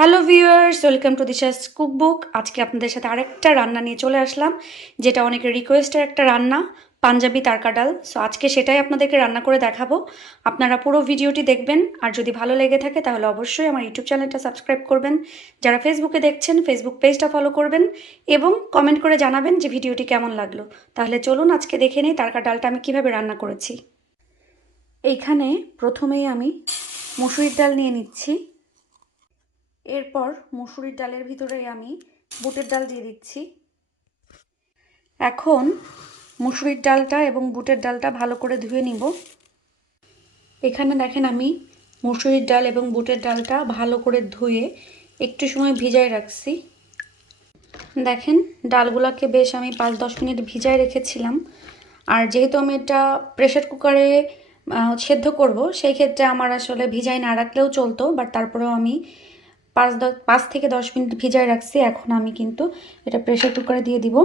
Hello viewers, welcome to দিশাস cookbook. আজকে আপনাদের সাথে আরেকটা রান্না নিয়ে চলে আসলাম, যেটা অনেকের রিকোয়েস্টের একটা রান্না, পাঞ্জাবি তারকা ডাল। সো আজকে সেটাই আপনাদেরকে রান্না করে দেখাবো। আপনারা পুরো ভিডিওটি দেখবেন, আর যদি ভালো লেগে থাকে তাহলে অবশ্যই আমার ইউটিউব চ্যানেলটা সাবস্ক্রাইব করবেন। যারা ফেসবুকে দেখছেন ফেসবুক পেজটা ফলো করবেন এবং কমেন্ট করে জানাবেন যে ভিডিওটি কেমন লাগলো। তাহলে চলুন আজকে দেখে নিই তারকা ডালটা আমি কিভাবে রান্না করেছি। এইখানে প্রথমেই আমি মসুরির ডাল নিয়ে নিচ্ছি। এরপর মসুরির ডালের ভিতরে আমি বুটের ডাল দিয়ে দিচ্ছি। এখন মসুরির ডালটা এবং বুটের ডালটা ভালো করে ধুয়ে নিব। এখানে দেখেন আমি মসুরির ডাল এবং বুটের ডালটা ভালো করে ধুয়ে একটু সময় ভিজায় রাখছি। দেখেন ডালগুলোকে বেশ আমি 5-10 মিনিট ভিজায় রেখেছিলাম। আর যেহেতু আমি এটা প্রেসার কুকারে সেদ্ধ করব, সেই ক্ষেত্রে আমার আসলে ভিজায় না রাখলেও চলতো, বাট তারপরেও আমি 5 থেকে 10 মিনিট ভিজায় রাখছি। এখন আমি কিন্তু এটা প্রেসার কুকারে দিয়ে দিব।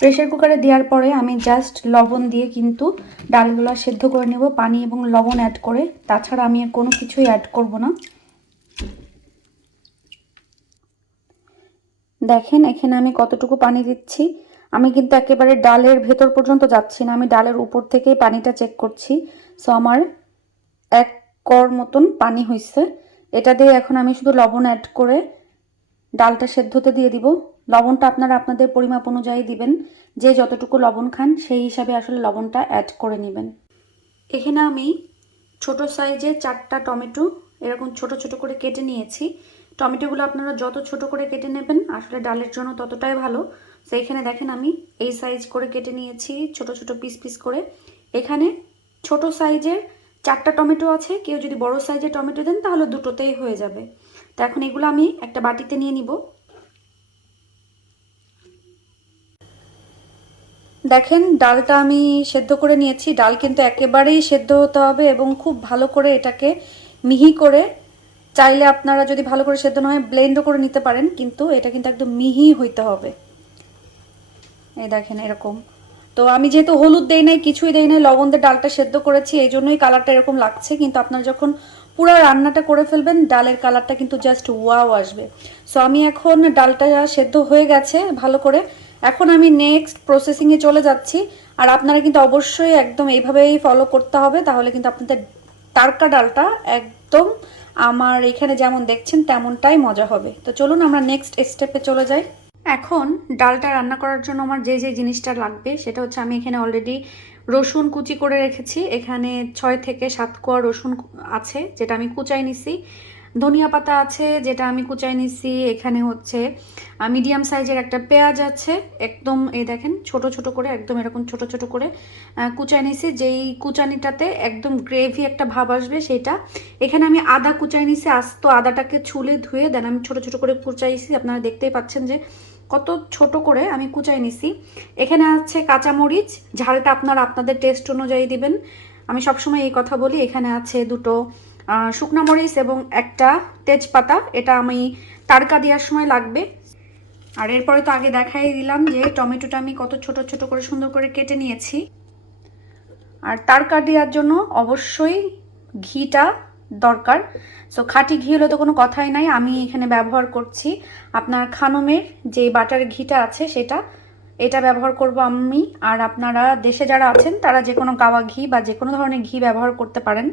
প্রেসার কুকারে দেওয়ার পরে আমি জাস্ট লবণ দিয়ে কিন্তু ডালগুলো সেদ্ধ করে নেব, পানি এবং লবণ অ্যাড করে। তাছাড়া আমি আর কোনো কিছুই অ্যাড করব না। দেখেন এখানে আমি কতটুকু পানি দিচ্ছি। আমি কিন্তু একেবারে ডালের ভেতর পর্যন্ত যাচ্ছি না, আমি ডালের উপর থেকেই পানিটা চেক করছি। সো আমার 1 কর মতন পানি হয়েছে। এটা দিয়ে এখন আমি শুধু লবণ অ্যাড করে ডালটা সেদ্ধতে দিয়ে দিব। লবণটা আপনারা আপনাদের পরিমাপ অনুযায়ী দিবেন, যে যতটুকু লবণ খান সেই হিসাবে আসলে লবণটা অ্যাড করে নেবেন। এখানে আমি ছোট সাইজে 4টা টমেটো এরকম ছোট ছোট করে কেটে নিয়েছি। টমেটোগুলো আপনারা যত ছোট করে কেটে নেবেন আসলে ডালের জন্য ততটাই ভালো। তো এখানে দেখেন আমি এই সাইজ করে কেটে নিয়েছি, ছোট ছোট পিস পিস করে। এখানে ছোট সাইজের 4টা টমেটো আছে, কেউ যদি বড় সাইজের টমেটো দেন তাহলে দুটোতেই হয়ে যাবে। তো এখন এগুলো আমি একটা বাটিতে নিয়ে নিব। দেখেন ডালটা আমি সেদ্ধ করে নিয়েছি। ডাল কিন্তু একেবারেই সেদ্ধ হতে হবে এবং খুব ভালো করে এটাকে মিহি করে, চাইলে আপনারা যদি ভালো করে সেদ্ধ না হয় ব্লেন্ডও করে নিতে পারেন, কিন্তু এটা কিন্তু একদম মিহি হইতে হবে। এই দেখেন এরকম। তো আমি যেহেতু হলুদ দেই নাই, কিছুই দেই নাই, লবণ দিয়ে ডালটা সেদ্ধ করেছি, এই জন্যই কালারটা এরকম লাগছে। কিন্তু আপনারা যখন পুরো রান্নাটা করে ফেলবেন ডালের কালারটা কিন্তু জাস্ট ওয়াও আসবে। সো আমি এখন ডালটা সেদ্ধ হয়ে গেছে ভালো করে। এখন আমি নেক্সট প্রসেসিংয়ে চলে যাচ্ছি। আর আপনারা কিন্তু অবশ্যই একদম এইভাবেই ফলো করতে হবে, তাহলে কিন্তু আপনাদের টাটকা ডালটা একদম আমার এখানে যেমন দেখছেন তেমনটাই মজা হবে। তো চলুন আমরা নেক্সট স্টেপে চলে যাই। এখন ডালটা রান্না করার জন্য আমার যে যে জিনিসটা লাগবে সেটা হচ্ছে, আমি এখানে অলরেডি রসুন কুচি করে রেখেছি। এখানে 6 থেকে 7 কোয়া রসুন আছে, যেটা আমি কুচাই নিছি। ধনিয়া পাতা আছে, যেটা আমি কুচাই নিছি। এখানে হচ্ছে মিডিয়াম সাইজের একটা পেঁয়াজ আছে, একদম এই দেখেন ছোট ছোট করে, একদম এরকম ছোট ছোট করে কুচাই নিছি। যেই কুচানিটাতে একদম গ্রেভি একটা ভাব আসবে সেটা। এখানে আমি আদা কুচাই নিছি, আস্ত আদাটাকে ছুলে ধুয়ে দেন আমি ছোট ছোট করে কুচাইছি। আপনারা দেখতেই পাচ্ছেন যে কত ছোট করে আমি কুচাই নিছি। এখানে আছে কাঁচামরিচ, ঝালটা আপনারা আপনাদের টেস্ট অনুযায়ী দিবেন, আমি সবসময় এই কথা বলি। এখানে আছে 2টো শুকনো মরিচ এবং একটা তেজপাতা, এটা আমি তাড়কা দেওয়ার সময় লাগবে। আর এরপরে তো আগে দেখাই দিলাম যে টমেটোটা আমি কত ছোট ছোট করে সুন্দর করে কেটে নিয়েছি। আর তাড়কা দেওয়ার জন্য অবশ্যই ঘিটা দরকার। সো খাঁটি ঘি হলে তো কোনো কথাই নাই, আমি এখানে ব্যবহার করছি আপনার খানমের যে বাটার ঘিটা আছে সেটা, এটা ব্যবহার করব আমি। আর আপনারা দেশে যারা আছেন তারা যে কোনো গাওয়া ঘি বা যে কোনো ধরনের ঘি ব্যবহার করতে পারেন।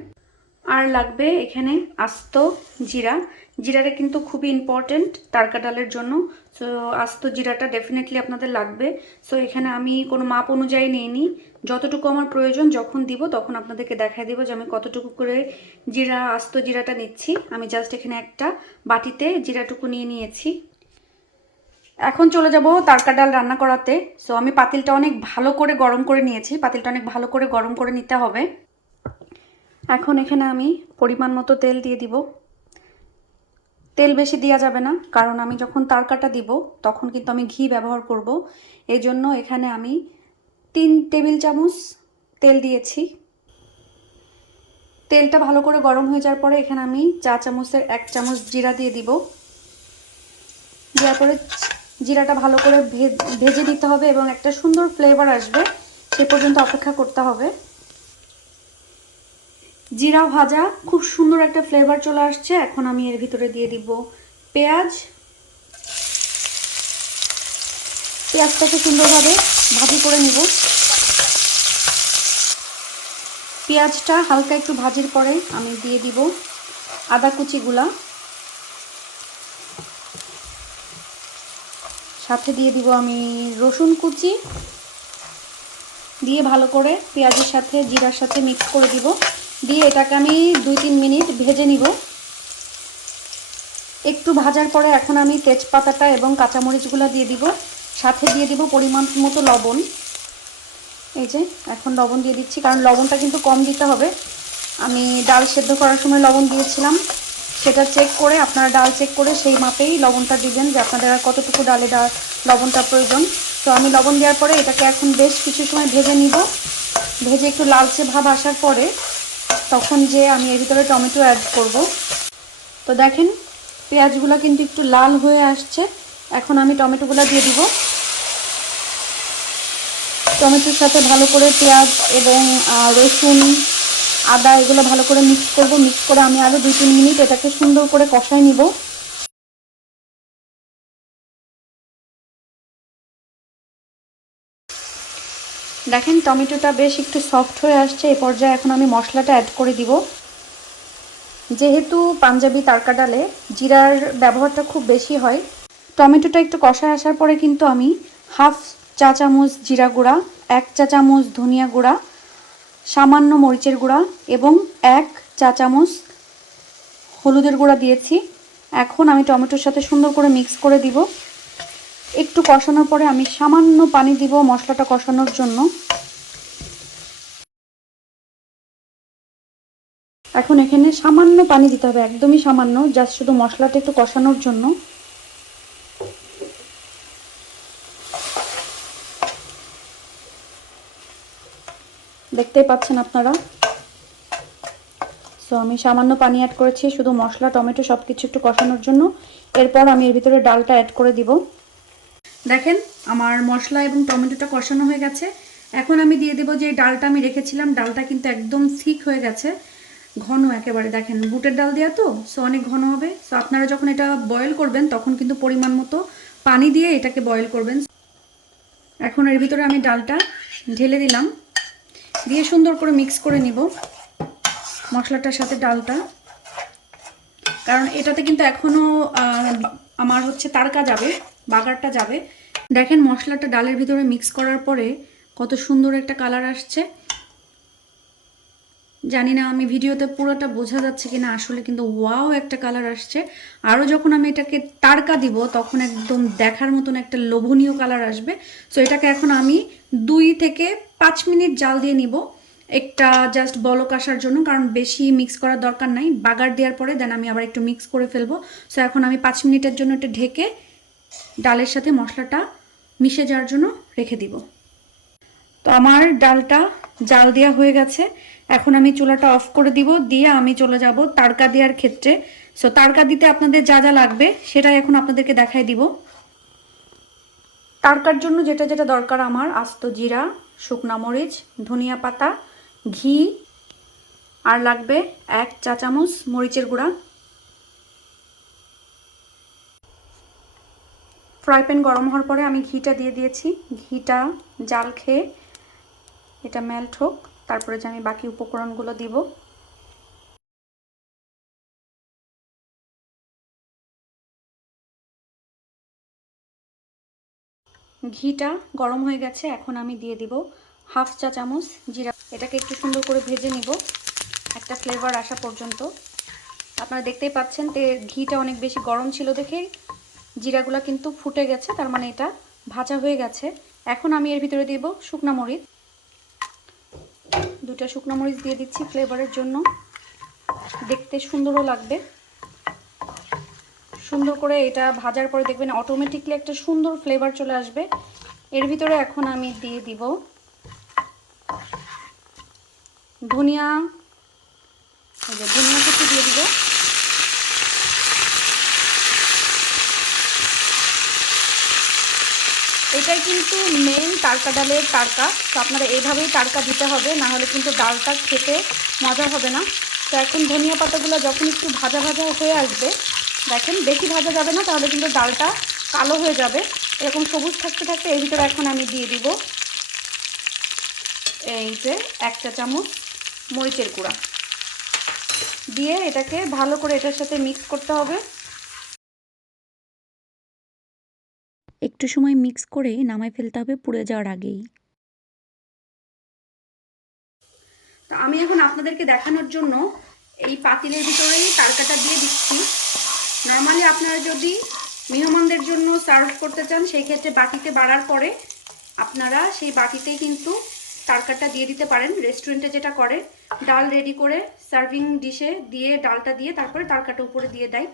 আর লাগবে এখানে আস্ত জিরা। জিরাটা কিন্তু খুবই ইম্পর্টেন্ট তাড়কা ডালের জন্য। সো আস্ত জিরাটা ডেফিনেটলি আপনাদের লাগবে। সো এখানে আমি কোনো মাপ অনুযায়ী নিইনি, যতটুকু আমার প্রয়োজন যখন দিব তখন আপনাদেরকে দেখাই দেবো যে আমি কতটুকু করে জিরা, আস্ত জিরাটা নিচ্ছি। আমি জাস্ট এখানে একটা বাটিতে জিরাটুকু নিয়ে নিয়েছি। এখন চলে যাব তাড়কা ডাল রান্না করাতে। সো আমি পাতিলটা অনেক ভালো করে গরম করে নিয়েছি, পাতিলটা অনেক ভালো করে গরম করে নিতে হবে। এখন এখানে আমি পরিমাণ মতো তেল দিয়ে দিব। তেল বেশি দেওয়া যাবে না, কারণ আমি যখন তাড়কাটা দিব তখন কিন্তু আমি ঘি ব্যবহার করব। এই জন্য এখানে আমি 3 টেবিল চামচ তেল দিয়েছি। তেলটা ভালো করে গরম হয়ে যাওয়ার পরে এখানে আমি চা চামচের 1 চামচ জিরা দিয়ে দিব। দেওয়ার পরে জিরাটা ভালো করে ভেজে দিতে হবে এবং একটা সুন্দর ফ্লেভার আসবে সে পর্যন্ত অপেক্ষা করতে হবে। জিরা ভাজা খুব সুন্দর একটা ফ্লেভার চলে আসছে। এখন আমি এর ভিতরে দিয়ে দিব পেঁয়াজ। পেঁয়াজটাকে সুন্দরভাবে ভাজি করে নিব। পেঁয়াজটা হালকা একটু ভাজির পরে আমি দিয়ে দিব আদা কুচিগুলা, সাথে দিয়ে দিব আমি রসুন কুচি, দিয়ে ভালো করে পেঁয়াজের সাথে জিরার সাথে মিক্স করে দিব। দিয়ে এটাকে আমি 2-3 মিনিট ভেজে নিব। একটু ভাজার পরে এখন আমি তেজপাতাটা এবং কাঁচামরিচগুলো দিয়ে দিব, সাথে দিয়ে দিব পরিমাণ মতো লবণ। এই যে এখন লবণ দিয়ে দিচ্ছি, কারণ লবণটা কিন্তু কম দিতে হবে। আমি ডাল সেদ্ধ করার সময় লবণ দিয়েছিলাম, সেটা চেক করে আপনারা ডাল চেক করে সেই মাপেই লবণটা দিবেন, যে আপনাদের আর কতটুকু ডালে লবণটা প্রয়োজন। তো আমি লবণ দেওয়ার পরে এটাকে এখন বেশ কিছু সময় ভেজে নিব। ভেজে একটু লালচে ভাব আসার পরে তখন যে আমি এর ভিতরে টমেটো অ্যাড করব। তো দেখেন পেঁয়াজগুলো কিন্তু একটু লাল হয়ে আসছে। এখন আমি টমেটোগুলো দিয়ে দিব। টমেটোর সাথে ভালো করে পেঁয়াজ এবং রসুন, আদা এগুলো ভালো করে মিক্স করব। মিক্স করে আমি আরও 2-3 মিনিট এটাকে সুন্দর করে কষায় নিব। দেখেন টমেটোটা বেশ একটু সফট হয়ে আসছে। এই পর্যায়ে এখন আমি মশলাটা অ্যাড করে দিব। যেহেতু পাঞ্জাবি তারকা ডালে জিরার ব্যবহারটা খুব বেশি হয়, টমেটোটা একটু কষায় আসার পরে কিন্তু আমি হাফ চা চামচ জিরা গুঁড়া, 1 চা চামচ ধনিয়া গুঁড়া, সামান্য মরিচের গুঁড়া এবং 1 চা চামচ হলুদের গুঁড়া দিয়েছি। এখন আমি টমেটোর সাথে সুন্দর করে মিক্স করে দিব। একটু কষানোর পরে আমি সামান্য পানি দিব মশলাটা কষানোর জন্য। এখন এখানে সামান্য পানি দিতে হবে, একদমই সামান্য, জাস্ট শুধু মশলাটা একটু কষানোর জন্য। দেখতেই পাচ্ছেন আপনারা। সো আমি সামান্য পানি অ্যাড করেছি শুধু মশলা টমেটো সব কিছু একটু কষানোর জন্য। এরপর আমি এর ভিতরে ডালটা অ্যাড করে দিব। দেখেন আমার মশলা এবং টমেটোটা কষানো হয়ে গেছে। এখন আমি দিয়ে দেব যে ডালটা আমি রেখেছিলাম। ডালটা কিন্তু একদম থিক হয়ে গেছে, ঘন একেবারে। দেখেন বুটের ডাল দেওয়া তো, সো অনেক ঘন হবে। সো আপনারা যখন এটা বয়েল করবেন তখন কিন্তু পরিমাণ মতো পানি দিয়ে এটাকে বয়েল করবেন। এখন এর ভিতরে আমি ডালটা ঢেলে দিলাম, দিয়ে সুন্দর করে মিক্স করে নিব মশলাটার সাথে ডালটা, কারণ এটাতে কিন্তু এখনও আমার হচ্ছে তাড়কা যাবে, বাগারটা যাবে। দেখেন মশলাটা ডালের ভিতরে মিক্স করার পরে কত সুন্দর একটা কালার আসছে। জানি না আমি ভিডিওতে পুরোটা বোঝা যাচ্ছে কিনা, আসলে কিন্তু ওয়াও একটা কালার আসছে। আরও যখন আমি এটাকে তাড়কা দিব তখন একদম দেখার মতন একটা লোভনীয় কালার আসবে। সো এটাকে এখন আমি 2 থেকে 5 মিনিট জাল দিয়ে নিব, একটা জাস্ট বলক আসার জন্য, কারণ বেশি মিক্স করার দরকার নাই। বাগার দেওয়ার পরে দেন আমি আবার একটু মিক্স করে ফেলবো। সো এখন আমি 5 মিনিটের জন্য এটা ঢেকে ডালের সাথে মশলাটা মিশে যাওয়ার জন্য রেখে দিব। তো আমার ডালটা জাল দেওয়া হয়ে গেছে। এখন আমি চুলাটা অফ করে দিব, দিয়ে আমি চলে যাব তাড়কা দেওয়ার ক্ষেত্রে। সো তাড়কা দিতে আপনাদের যা যা লাগবে সেটাই এখন আপনাদেরকে দেখাই দিব। তাড়কার জন্য যেটা যেটা দরকার আমার: আস্ত জিরা, শুকনা মরিচ, ধনিয়া পাতা, ঘি, আর লাগবে 1 চা চামচ মরিচের গুঁড়া। ফ্রাই প্যান গরম হওয়ার পরে আমি ঘিটা দিয়ে দিয়েছি। ঘিটা জাল খেয়ে এটা মেল্ট হোক, তারপরে যে আমি বাকি উপকরণগুলো দিব। ঘিটা গরম হয়ে গেছে, এখন আমি দিয়ে দিব হাফ চা চামচ জিরা। এটাকে একটু সুন্দর করে ভেজে নিব একটা ফ্লেভার আসা পর্যন্ত। আপনারা দেখতেই পাচ্ছেন যে ঘিটা অনেক বেশি গরম ছিল দেখে জিরাগুলো কিন্তু ফুটে গেছে, তার মানে এটা ভাজা হয়ে গেছে। এখন আমি এর ভিতরে দিব শুকনা মরিচ, 2টা শুকনো মরিচ দিয়ে দিচ্ছি ফ্লেভারের জন্য, দেখতে সুন্দরও লাগবে। সুন্দর করে এটা ভাজার পরে দেখবেন অটোমেটিকলি একটা সুন্দর ফ্লেভার চলে আসবে। এর ভিতরে এখন আমি দিয়ে দিব ধনিয়া, ধনিয়া কুচি দিয়ে দিব। এটাই কিন্তু মেন তারকা ডালের তারকা। তো আপনারা এইভাবেই তারকা দিতে হবে, না হলে কিন্তু ডালটা খেতে মজা হবে না। তো এখন ধনিয়া পাতাগুলো যখন একটু ভাজা ভাজা হয়ে আসবে, দেখেন বেশি ভাজা যাবে না, তাহলে কিন্তু ডালটা কালো হয়ে যাবে। এরকম সবুজ থাকতে থাকতে এর ভিতরে এখন আমি দিয়ে দিব এই যে 1 চা চামচ মরিচের গুঁড়া দিয়ে এটাকে ভালো করে এটার সাথে মিক্স করতে হবে। একটু সময় মিক্স করে নামায় ফেলতে হবে পুড়ে যাওয়ার আগেই। তো আমি এখন আপনাদেরকে দেখানোর জন্য এই পাতিলের ভিতরেই তারকাটা দিয়ে দিচ্ছি। নর্মালি আপনারা যদি মেহমানদের জন্য সার্ভ করতে চান, সেই ক্ষেত্রে বাটিতে বাড়ার পরে আপনারা সেই বাটিতেই কিন্তু তারকাটা দিয়ে দিতে পারেন। রেস্টুরেন্টে যেটা করে, ডাল রেডি করে সার্ভিং ডিশে দিয়ে ডালটা দিয়ে তারপরে তারকাটা উপরে দিয়ে দেয়,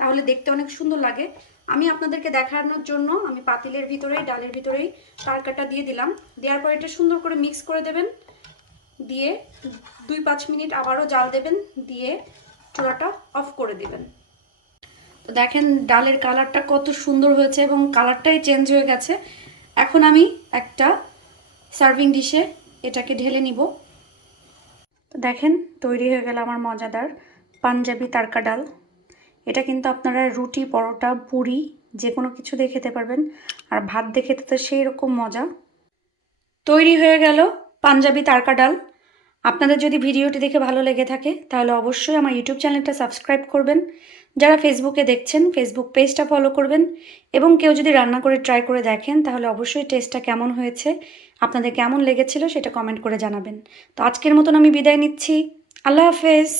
তাহলে দেখতে অনেক সুন্দর লাগে। আমি আপনাদেরকে দেখানোর জন্য আমি পাতিলের ভিতরেই ডালের ভিতরেই তারকাটা দিয়ে দিলাম। দেওয়ার পর এটা সুন্দর করে মিক্স করে দেবেন, দিয়ে 2-5 মিনিট আবারও জাল দেবেন, দিয়ে চুলাটা অফ করে দিবেন। তো দেখেন ডালের কালারটা কত সুন্দর হয়েছে এবং কালারটাই চেঞ্জ হয়ে গেছে। এখন আমি একটা সার্ভিং ডিশে এটাকে ঢেলে নিব। তো দেখেন তৈরি হয়ে গেল আমার মজাদার পাঞ্জাবি তারকা ডাল। এটা কিন্তু আপনারা রুটি, পরোটা, পুরি যে কোনো কিছু দিয়ে খেতে পারবেন, আর ভাত দিয়ে খেতে তো সেই রকম মজা। তৈরি হয়ে গেল পাঞ্জাবি তারকা ডাল। আপনাদের যদি ভিডিওটি দেখে ভালো লেগে থাকে তাহলে অবশ্যই আমার ইউটিউব চ্যানেলটা সাবস্ক্রাইব করবেন। যারা ফেসবুকে দেখছেন ফেসবুক পেজটা ফলো করবেন, এবং কেউ যদি রান্না করে ট্রাই করে দেখেন তাহলে অবশ্যই টেস্টটা কেমন হয়েছে, আপনাদের কেমন লেগেছিল সেটা কমেন্ট করে জানাবেন। তো আজকের মতন আমি বিদায় নিচ্ছি। আল্লাহ হাফেজ।